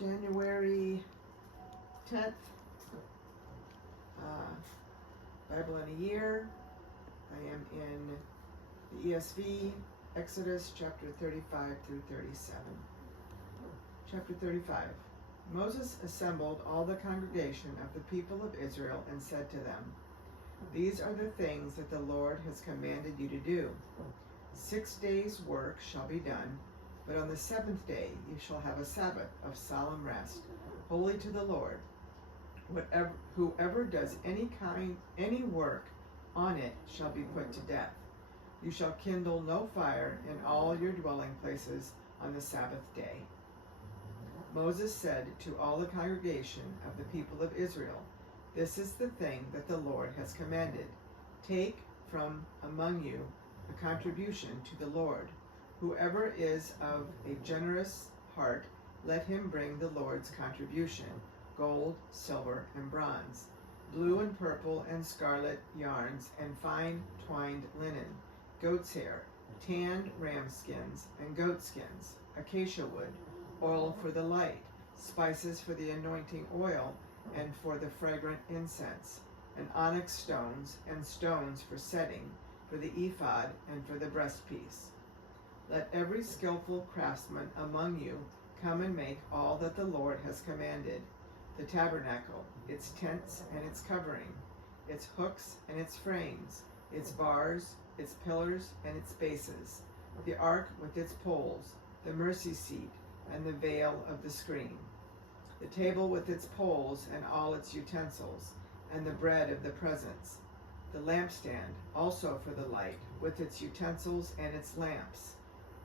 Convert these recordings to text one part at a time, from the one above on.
January 10th, Bible in a Year. I am in the ESV, Exodus chapter 35 through 37. Chapter 35. Moses assembled all the congregation of the people of Israel and said to them, "These are the things that the Lord has commanded you to do. 6 days' work shall be done, but on the seventh day you shall have a Sabbath of solemn rest, holy to the Lord. Whoever does any work on it shall be put to death. You shall kindle no fire in all your dwelling places on the Sabbath day." Moses said to all the congregation of the people of Israel, "This is the thing that the Lord has commanded. Take from among you a contribution to the Lord. Whoever is of a generous heart, let him bring the Lord's contribution, gold, silver, and bronze, blue and purple and scarlet yarns, and fine twined linen, goat's hair, tanned ram skins and goat skins, acacia wood, oil for the light, spices for the anointing oil and for the fragrant incense, and onyx stones and stones for setting, for the ephod and for the breastpiece. Let every skillful craftsman among you come and make all that the Lord has commanded: the tabernacle, its tents and its covering, its hooks and its frames, its bars, its pillars and its bases, the ark with its poles, the mercy seat, and the veil of the screen, the table with its poles and all its utensils, and the bread of the presence, the lampstand also for the light, with its utensils and its lamps,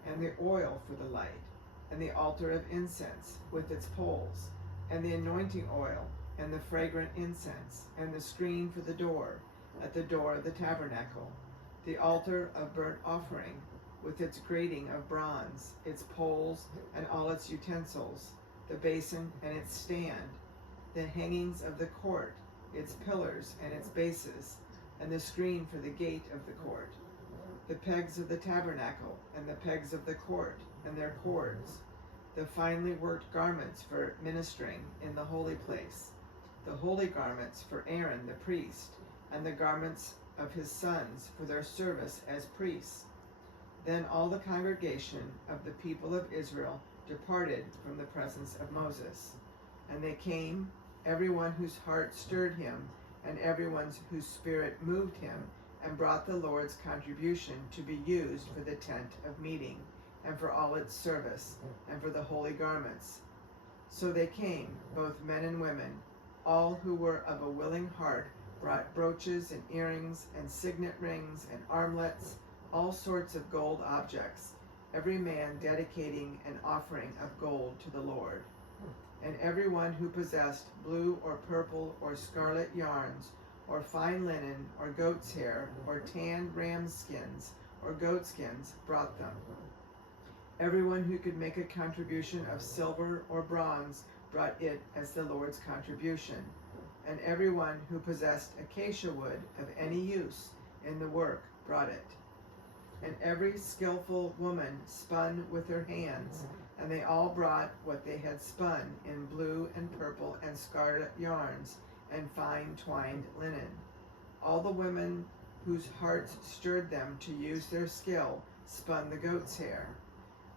and the oil for the light, and the altar of incense with its poles, and the anointing oil, and the fragrant incense, and the screen for the door, at the door of the tabernacle, the altar of burnt offering, with its grating of bronze, its poles and all its utensils, the basin and its stand, the hangings of the court, its pillars and its bases, and the screen for the gate of the court, the pegs of the tabernacle, and the pegs of the court, and their cords, the finely worked garments for ministering in the holy place, the holy garments for Aaron the priest, and the garments of his sons for their service as priests. Then all the congregation of the people of Israel departed from the presence of Moses. And they came, everyone whose heart stirred him, and everyone whose spirit moved him, and brought the Lord's contribution to be used for the tent of meeting, and for all its service, and for the holy garments. So they came, both men and women. All who were of a willing heart brought brooches and earrings and signet rings and armlets, all sorts of gold objects, every man dedicating an offering of gold to the Lord. And everyone who possessed blue or purple or scarlet yarns, or fine linen, or goat's hair, or tanned ram skins, or goat skins, brought them. Everyone who could make a contribution of silver or bronze brought it as the Lord's contribution. And everyone who possessed acacia wood of any use in the work brought it. And every skillful woman spun with her hands, and they all brought what they had spun in blue and purple and scarlet yarns and fine twined linen. All the women whose hearts stirred them to use their skill spun the goat's hair.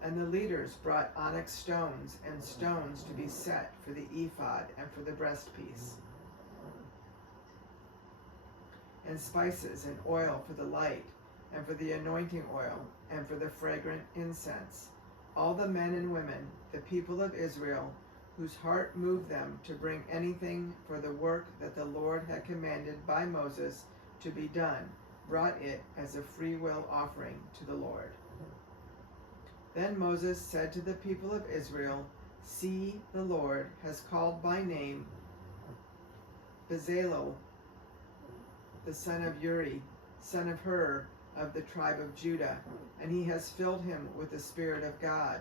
And the leaders brought onyx stones and stones to be set for the ephod and for the breastpiece, and spices and oil for the light, and for the anointing oil, and for the fragrant incense. All the men and women, the people of Israel, whose heart moved them to bring anything for the work that the Lord had commanded by Moses to be done, brought it as a freewill offering to the Lord. Then Moses said to the people of Israel, "See, the Lord has called by name Bezalel, the son of Uri, son of Hur, of the tribe of Judah, and he has filled him with the Spirit of God,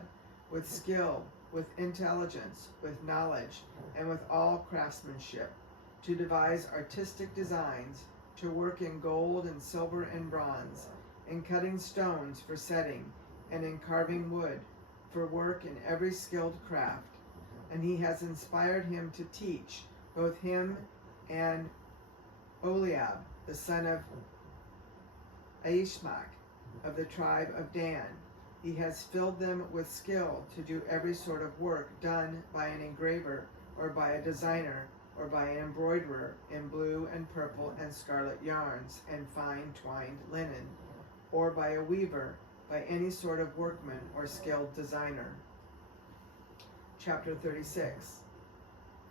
with skill, with intelligence, with knowledge, and with all craftsmanship, to devise artistic designs, to work in gold and silver and bronze, in cutting stones for setting, and in carving wood, for work in every skilled craft. and he has inspired him to teach, both him and Oliab, the son of Aishmaach, of the tribe of Dan. He has filled them with skill to do every sort of work done by an engraver, or by a designer, or by an embroiderer in blue and purple and scarlet yarns and fine twined linen, or by a weaver, by any sort of workman or skilled designer. Chapter 36.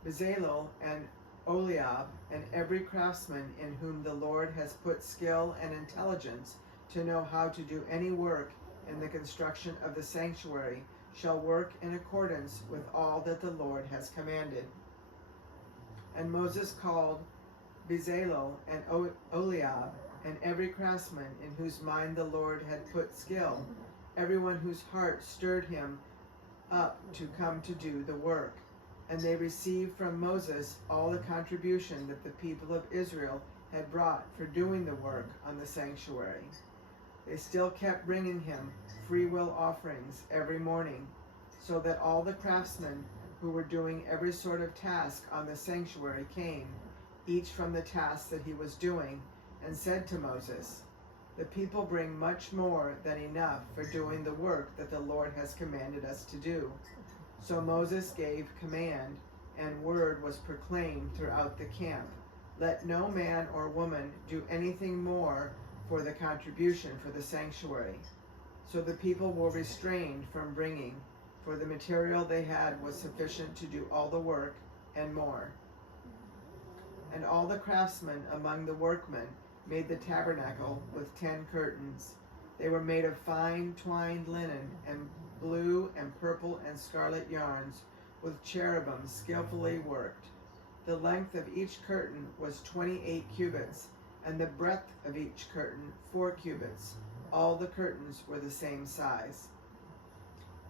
Bezalel and Oliab and every craftsman in whom the Lord has put skill and intelligence to know how to do any work in the construction of the sanctuary shall work in accordance with all that the Lord has commanded. And Moses called Bezalel and Oliab and every craftsman in whose mind the Lord had put skill, everyone whose heart stirred him up to come to do the work. And they received from Moses all the contribution that the people of Israel had brought for doing the work on the sanctuary. They still kept bringing him free will offerings every morning, so that all the craftsmen who were doing every sort of task on the sanctuary came, each from the task that he was doing, and said to Moses, "The people bring much more than enough for doing the work that the Lord has commanded us to do." So Moses gave command, and word was proclaimed throughout the camp, "Let no man or woman do anything more for the contribution for the sanctuary." So the people were restrained from bringing, for the material they had was sufficient to do all the work and more. And all the craftsmen among the workmen made the tabernacle with 10 curtains. They were made of fine twined linen and blue and purple and scarlet yarns, with cherubim skillfully worked. The length of each curtain was 28 cubits, and the breadth of each curtain 4 cubits. All the curtains were the same size.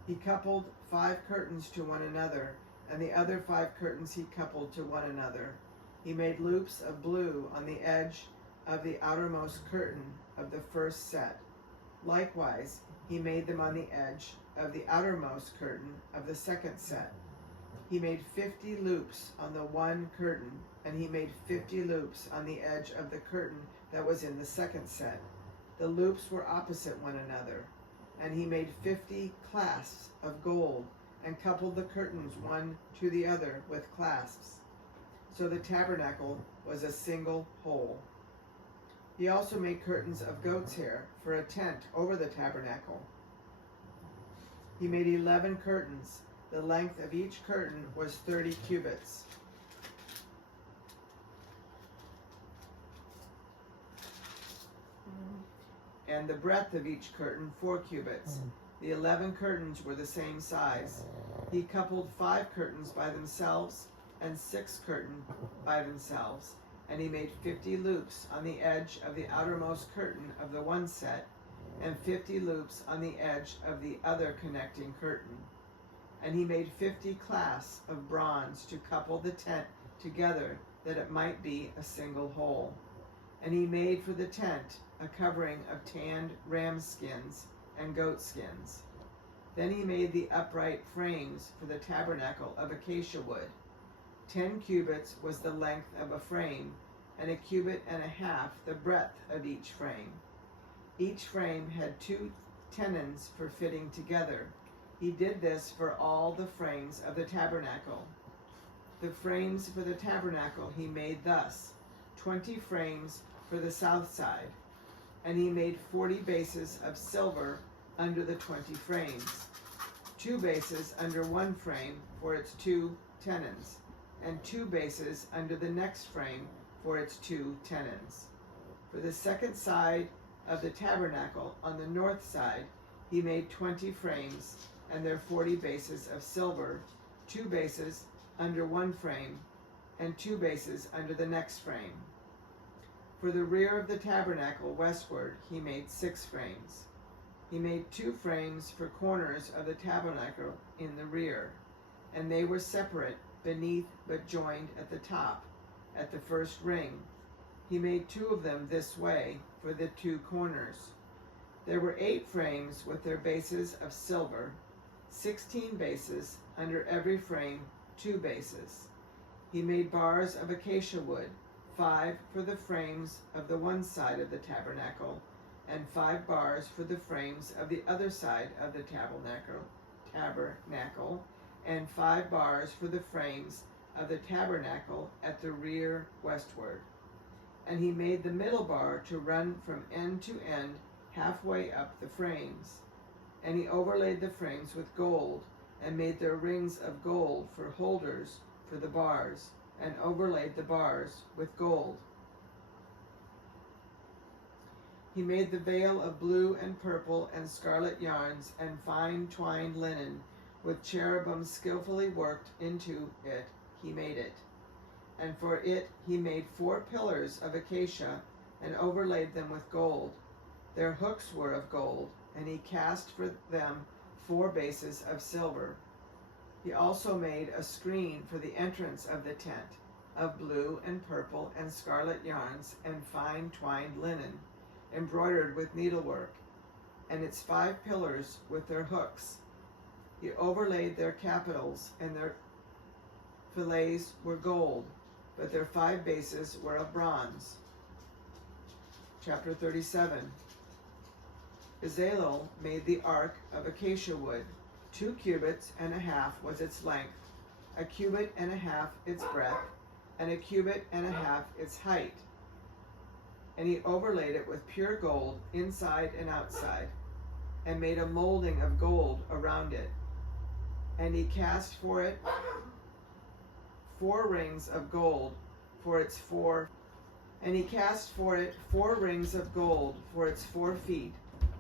He coupled 5 curtains to one another, and the other 5 curtains he coupled to one another. He made loops of blue on the edge of the outermost curtain of the first set. Likewise, he made them on the edge of the outermost curtain of the second set. He made 50 loops on the one curtain, and he made 50 loops on the edge of the curtain that was in the second set. The loops were opposite one another. And he made 50 clasps of gold, and coupled the curtains one to the other with clasps. So the tabernacle was a single whole. He also made curtains of goat's hair for a tent over the tabernacle. He made 11 curtains. The length of each curtain was 30 cubits. And the breadth of each curtain 4 cubits. The 11 curtains were the same size. He coupled 5 curtains by themselves and 6 curtains by themselves. And he made 50 loops on the edge of the outermost curtain of the one set, and 50 loops on the edge of the other connecting curtain. And he made 50 clasps of bronze to couple the tent together, that it might be a single whole. And he made for the tent a covering of tanned ram skins and goat skins. Then he made the upright frames for the tabernacle of acacia wood. 10 cubits was the length of a frame, and 1.5 cubits the breadth of each frame. Each frame had 2 tenons for fitting together. He did this for all the frames of the tabernacle. The frames for the tabernacle he made thus: 20 frames for the south side, and he made 40 bases of silver under the 20 frames, 2 bases under one frame for its 2 tenons, and 2 bases under the next frame for its 2 tenons. For the second side of the tabernacle on the north side, he made 20 frames, and their 40 bases of silver, 2 bases under one frame, and 2 bases under the next frame. For the rear of the tabernacle westward, he made 6 frames. He made 2 frames for corners of the tabernacle in the rear, and they were separate beneath but joined at the top, at the first ring. He made 2 of them this way for the 2 corners. There were 8 frames with their bases of silver, 16 bases under every frame 2 bases. He made bars of acacia wood, 5 for the frames of the one side of the tabernacle, and 5 bars for the frames of the other side of the tabernacle, and 5 bars for the frames of the tabernacle at the rear westward. And he made the middle bar to run from end to end, halfway up the frames. And he overlaid the frames with gold, and made their rings of gold for holders for the bars, and overlaid the bars with gold. He made the veil of blue and purple and scarlet yarns and fine twined linen, with cherubim skillfully worked into it. He made it. And for it he made 4 pillars of acacia, and overlaid them with gold. Their hooks were of gold, and he cast for them 4 bases of silver. He also made a screen for the entrance of the tent, of blue and purple and scarlet yarns and fine twined linen, embroidered with needlework, and its 5 pillars with their hooks. He overlaid their capitals, and their fillets were gold, but their 5 bases were of bronze. Chapter 37. Bezalel made the ark of acacia wood. 2 cubits and a half was its length, 1 cubit and a half its breadth, and 1 cubit and a half its height. And he overlaid it with pure gold inside and outside, and made a molding of gold around it. And he cast for it 4 rings of gold for its 4 rings of gold for its 4 feet,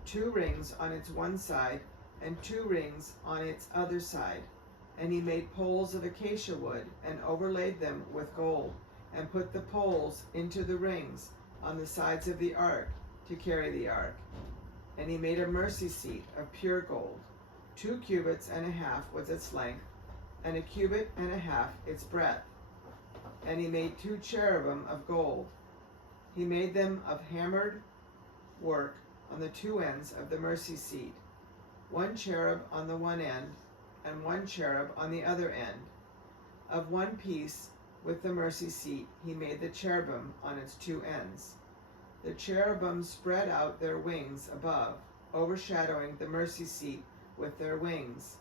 2 rings on its one side, and 2 rings on its other side. And he made poles of acacia wood, and overlaid them with gold, and put the poles into the rings on the sides of the ark to carry the ark. And he made a mercy seat of pure gold. 2 cubits and a half was its length, and 1 cubit and a half its breadth. And he made 2 cherubim of gold. He made them of hammered work on the 2 ends of the mercy seat, 1 cherub on the one end, and 1 cherub on the other end. Of one piece with the mercy seat he made the cherubim on its 2 ends. The cherubim spread out their wings above, overshadowing the mercy seat with their wings.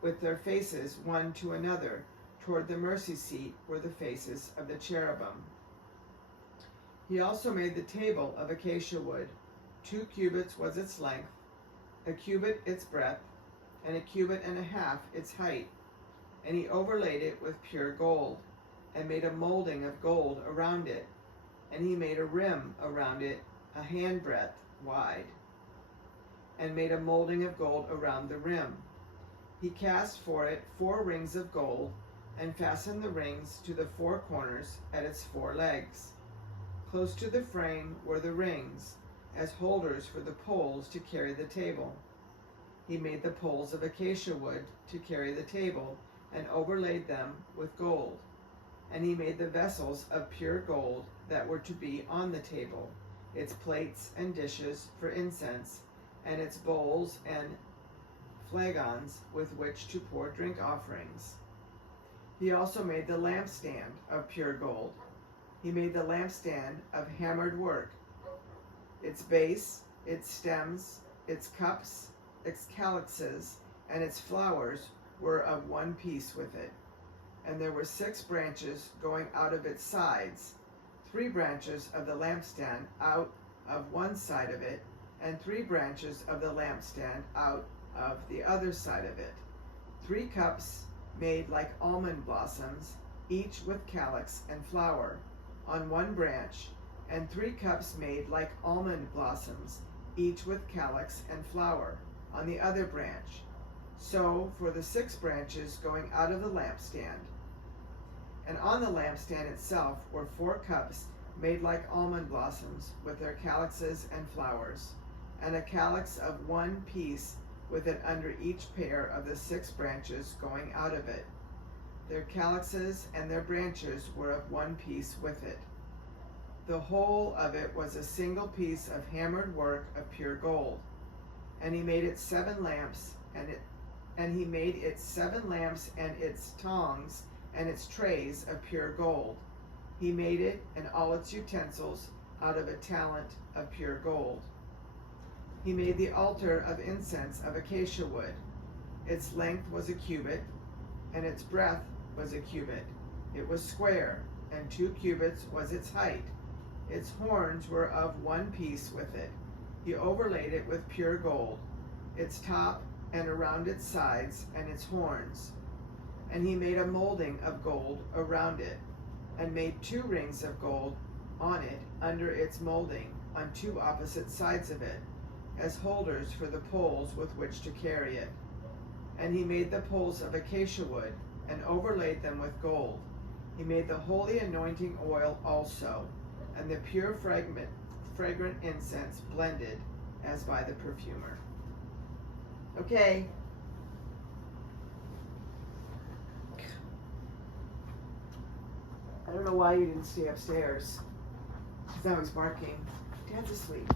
With their faces one to another, toward the mercy seat were the faces of the cherubim. He also made the table of acacia wood. 2 cubits was its length, 1 cubit its breadth, and 1 cubit and a half its height. And he overlaid it with pure gold, and made a molding of gold around it. And he made a rim around it, a handbreadth wide, and made a molding of gold around the rim. He cast for it 4 rings of gold, and fastened the rings to the 4 corners at its 4 legs. Close to the frame were the rings, as holders for the poles to carry the table. He made the poles of acacia wood to carry the table, and overlaid them with gold. And he made the vessels of pure gold that were to be on the table, its plates and dishes for incense, and its bowls and flagons with which to pour drink offerings. He also made the lampstand of pure gold. He made the lampstand of hammered work. Its base, its stems, its cups, its calyxes, and its flowers were of one piece with it. And there were 6 branches going out of its sides, 3 branches of the lampstand out of one side of it, and 3 branches of the lampstand out of the other side of it. 3 cups made like almond blossoms, each with calyx and flower, on one branch, and 3 cups made like almond blossoms, each with calyx and flower, on the other branch. So for the 6 branches going out of the lampstand. And on the lampstand itself were 4 cups made like almond blossoms, with their calyxes and flowers, and a calyx of one piece with it under each pair of the 6 branches going out of it. Their calyxes and their branches were of one piece with it. The whole of it was a single piece of hammered work of pure gold. And he made it 7 lamps, And he made its 7 lamps and its tongs and its trays of pure gold. He made it and all its utensils out of a talent of pure gold. He made the altar of incense of acacia wood. Its length was a cubit, and its breadth was a cubit. It was square, and 2 cubits was its height. Its horns were of one piece with it. He overlaid it with pure gold, its top and around its sides and its horns. And he made a molding of gold around it, and made 2 rings of gold on it under its molding on 2 opposite sides of it, as holders for the poles with which to carry it. And he made the poles of acacia wood, and overlaid them with gold. He made the holy anointing oil also, and the pure fragrant incense blended as by the perfumer. Okay. I don't know why you didn't stay upstairs. Because I was barking. Dad's asleep.